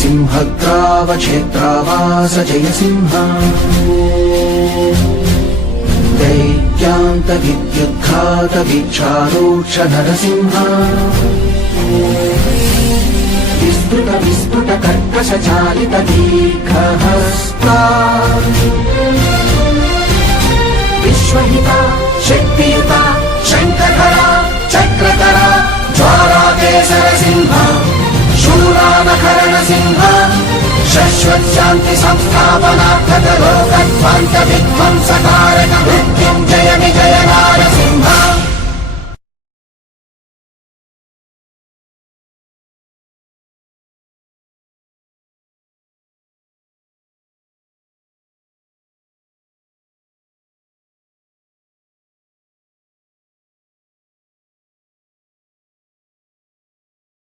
सिंहग्रावक्षेत्रावास जय सिंह दैत्यान्त विद्युद्घात वीक्षारोक्ष नरसिंह विस्तृत विस्फुट कर्कश चालित दीर्घहस्ता विश्वहिता शक्तियुता शङ्खधरा चक्रधरा ज्वालाकेसर सिंह शूरानकरण सिंह शाश्वत शांति संस्थापनार्थक लोकध्वंस विध्वंसकारक मृत्युंजय विजय नारसिंह